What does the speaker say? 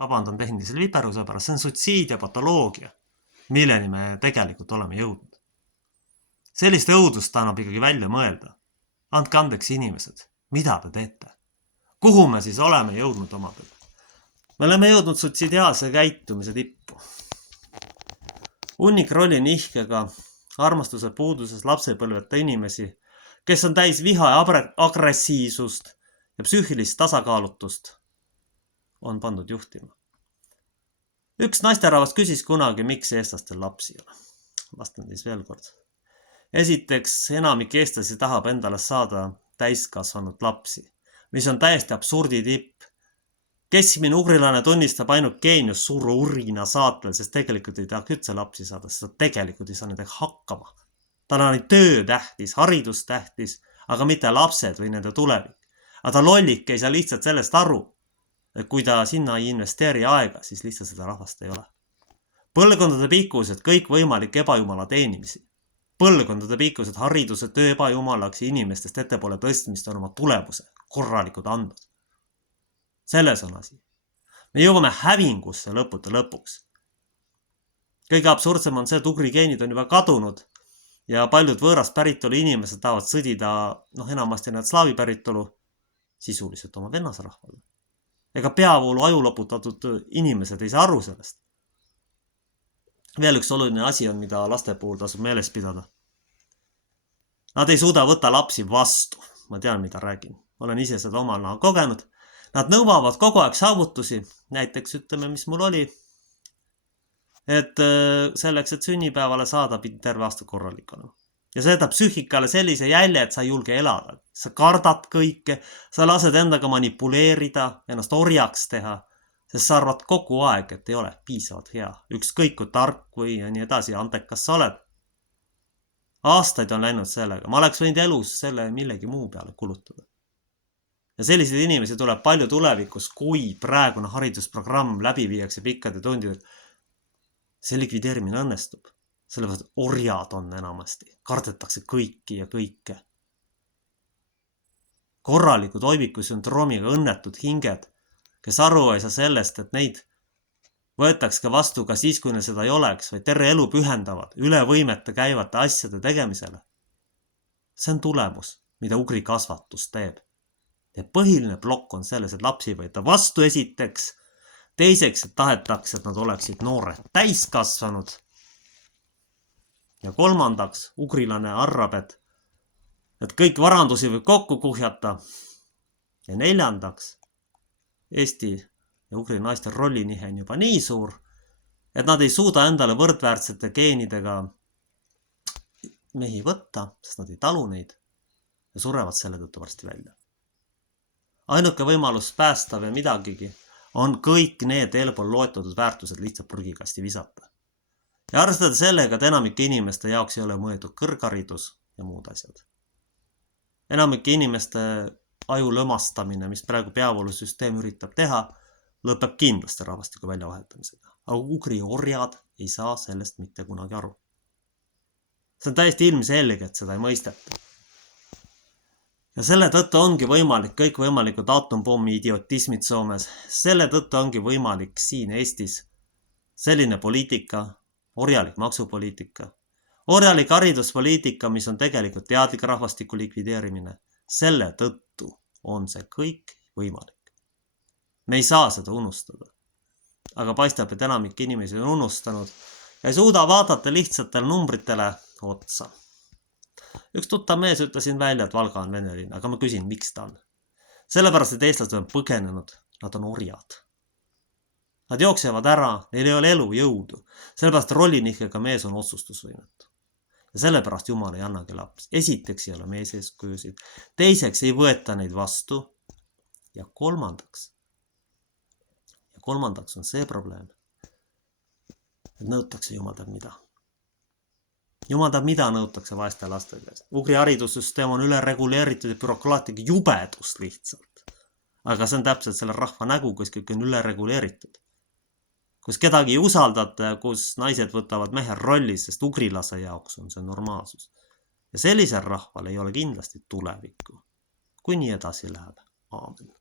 vabandan tehnilisele viperuse pärast, see on sutsiid ja patoloogia, milleni me tegelikult oleme jõudnud. Sellist õudust annab ikkagi välja mõelda. Andke andeks inimesed, mida te teete? Kuhu me siis oleme jõudnud omadel? Me oleme jõudnud sutsidiaalse käitumise tippu. Hunnik rolli nihkega, armastuse puuduses lapsepõlveta inimesi, kes on täis viha ja agressiivsust ja psüühilist tasakaalutust, on pandud juhtima. Üks naisterahvas küsis kunagi, miks eestlastel lapsi ei ole. Vastan siis veel kord. Esiteks, enamik eestlasi tahab endale saada täiskasvanud lapsi, mis on täiesti absurdi tipp. Keskmine ugrilane tunnistab ainult geenius suure urina saatel, sest tegelikult ei tahaks üldse lapsi saada, sest ta tegelikult ei saa nendega hakkama. Tal on töö tähtis, haridus tähtis, aga mitte lapsed või nende tulevik. Aga ta lollik ei saa lihtsalt sellest aru, et kui ta sinna ei investeeri aega, siis lihtsalt seda rahvast ei ole. Põlvkondade pikkused kõik võimalik ebajumala teenimisi. Põlvkondade pikkused hariduse töö ebajumalaks inimestest ettepoole tõstmist on oma tulemuse korralikud andnud. Selles on asi. Me jõuame hävingusse lõpuks. Kõige absurdsem on see, et ugrigeenid on juba kadunud ja paljud võõrast päritolu inimesed tahavad sõdida, enamasti need slaavi päritolu, sisuliselt oma vennasrahvale. Ega peavoolu ajuloputatud inimesed ei saa aru sellest. Veel üks oluline asi on, mida laste puhul tasub meeles pidada. Nad ei suuda võtta lapsi vastu. Ma tean, mida räägin. Olen ise seda omana kogenud. Nad nõuavad kogu aeg saavutusi. Näiteks ütleme, mis mul oli. Et selleks, et sünnipäevale saada, pidi terve aasta korralikuna. Ja see jätab psüühikale sellise jälje, et sa ei julge elada. Sa kardad kõike, sa lased endaga manipuleerida, ennast orjaks teha, sest sa arvad kogu aeg, et ei ole piisavalt hea. Ükskõik kui tark või nii edasi, antekas sa oled. Aastaid on läinud sellega. Ma oleks võinud elus selle millegi muu peale kulutada. Ja selliseid inimesi tuleb palju tulevikus, kui praegune haridusprogramm läbi viiakse pikkade tundidel. See likvideerimine õnnestub. Sellepärast orjad on enamasti. Kardetakse kõiki ja kõike. Korralikud oiviku sündroomiga õnnetud hinged, kes aru ei saa sellest, et neid võetaks ka vastu ka siis, kui neil seda ei oleks, või terve elu pühendavad üle võimete käivate asjade tegemisele. See on tulemus, mida ugri kasvatus teeb. Ja põhiline plokk on selles, et lapsi võeta vastu esiteks, teiseks, et tahetakse, et nad oleksid noored täiskasvanud. Ja kolmandaks, ugrilane arvab, et kõik varandusi võib kokku kuhjata. Ja neljandaks, Eesti ja ugri naiste rollinihe on juba nii suur, et nad ei suuda endale võrdväärsete geenidega mehi võtta, sest nad ei talu neid ja surevad selle tõttu varsti välja. Ainuke võimalus päästa või midagigi on kõik need eelpool loetletud väärtused lihtsalt prügikasti visata. Ja arvestada sellega, et enamike inimeste jaoks ei ole mõeldud kõrgharidus ja muud asjad. Enamike inimeste aju lõmastamine, mis praegu peavoolusüsteem üritab teha, lõpeb kindlasti rahvastiku väljavahetamisega. Aga ugri orjad ei saa sellest mitte kunagi aru. See on täiesti ilmselge, et seda ei mõisteta. Ja selle tõttu ongi võimalik kõik võimalikud atompommi idiotismid Soomes. Selle tõttu ongi võimalik siin Eestis selline poliitika, orjalik maksupoliitika, orjalik hariduspoliitika, mis on tegelikult teadlik rahvastiku likvideerimine. Selle tõttu on see kõik võimalik. Me ei saa seda unustada. Aga paistab, et enamik inimesi on unustanud ja ei suuda vaadata lihtsatele numbritele otsa. Üks tuttav mees ütlesin välja, et Valga on venelinn, aga ma küsin, miks ta on. Sellepärast, et eestlased on põgenenud, nad on orjad. Nad jooksevad ära, neil ei ole elu jõudu. Sellepärast rollinihkega mees on otsustusvõimetu. Ja sellepärast Jumal ei annagi laps. Esiteks ei ole mees eeskujusid, teiseks ei võeta neid vastu ja kolmandaks on see probleem, et nõutakse Jumal teab mida. Jumal teab mida nõutakse vaeste laste käest. Ugri haridussüsteem on üle reguleeritud ja bürokraatlik jubedus lihtsalt. Aga see on täpselt selle rahva nägu, kus kõik on üle reguleeritud. Kus kedagi ei usaldata, kus naised võtavad mehe rolli, sest ugrilase jaoks on see normaalsus. Ja sellisel rahval ei ole kindlasti tulevikku. Kui nii edasi läheb. Aamen.